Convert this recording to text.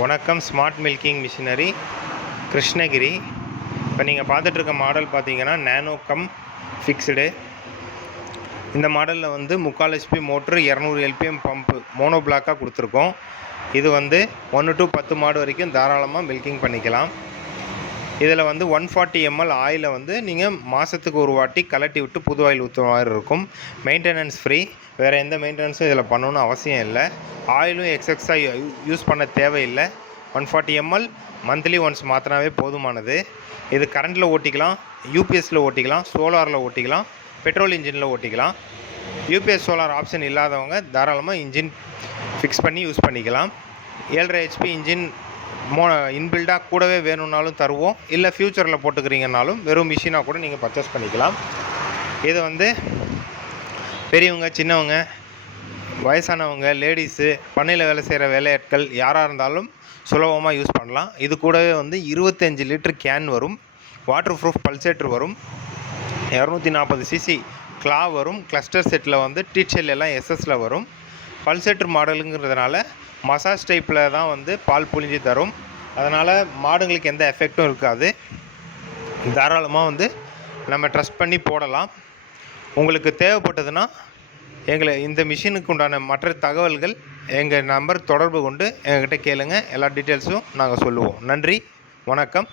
வணக்கம் smart milking machinery Krishnagiri. இப்போ நீங்கள் பார்த்துட்ருக்க மாடல் பார்த்தீங்கன்னா நேனோ கம் ஃபிக்ஸ்டு இந்த மாடலில் வந்து முக்கால் ஹெச்பி மோட்ரு இரநூறு எல்பிஎம் பம்பு மோனோ பிளாக்காக கொடுத்துருக்கோம். இது வந்து ஒன்று டு பத்து மாடு வரைக்கும் தாராளமாக மில்கிங் பண்ணிக்கலாம். இதில் வந்து ஒன் ஃபார்ட்டி எம்எல் ஆயிலை வந்து நீங்கள் மாதத்துக்கு ஒரு வாட்டி கலட்டி விட்டு புது ஆயில் ஊற்றுற மாதிரி இருக்கும். மெயின்டெனன்ஸ் ஃப்ரீ வேறு எந்த மெயின்டெனன்ஸும் இதில் பண்ணணும்னு அவசியம் இல்லை. ஆயிலும் எக்ஸஸாக யூஸ் பண்ண தேவையில்லை. One forty ml monthly once மாற்றினாவே போதுமானது. இது கரண்ட்டில் ஓட்டிக்கலாம். யூபிஎஸ்சில் ஓட்டிக்கலாம். சோலாரில் ஓட்டிக்கலாம். பெட்ரோல் இன்ஜினில் ஓட்டிக்கலாம். யூபிஎஸ் சோலார் ஆப்ஷன் இல்லாதவங்க தாராளமாக இன்ஜின் ஃபிக்ஸ் பண்ணி யூஸ் பண்ணிக்கலாம். ஏழரை ஹெச்பி இன்ஜின் மோ இன்பில்டாக கூடவே வேணும்னாலும் தருவோம். இல்லை ஃப்யூச்சரில் போட்டுக்கிறீங்கனாலும் வெறும் மிஷினாக கூட நீங்கள் பர்ச்சேஸ் பண்ணிக்கலாம். இது வந்து பெரியவங்க சின்னவங்க வயசானவங்க லேடிஸு பண்ணையில் வேலை செய்கிற வேலையாட்கள் யாராக இருந்தாலும் சுலபமாக யூஸ் பண்ணலாம். இது கூடவே வந்து இருபத்தஞ்சி லிட்டர் கேன் வரும். வாட்டர் ப்ரூஃப் பல்சேட்ரு வரும். இரநூத்தி நாற்பது சிசி கிளா வரும். கிளஸ்டர் செட்டில் வந்து டீச்சல் எல்லாம் எஸ்எஸில் வரும். பல்சேட்டர் மாடலுங்கிறதுனால மசாஜ் டைப்பில் தான் வந்து பால் புழிஞ்சு தரும். அதனால் மாடுங்களுக்கு எந்த எஃபெக்ட்டும் இருக்காது. தாராளமாக வந்து நம்ம ட்ரஸ்ட் பண்ணி போடலாம். உங்களுக்கு தேவைப்பட்டதுன்னா எங்களை இந்த மிஷினுக்கு உண்டான மற்ற தகவல்கள் எங்கள் நம்பர் தொடர்பு கொண்டு எங்ககிட்ட கேளுங்கள் எல்லா டீட்டெயில்ஸும் நாங்கள் சொல்லுவோம். நன்றி வணக்கம்.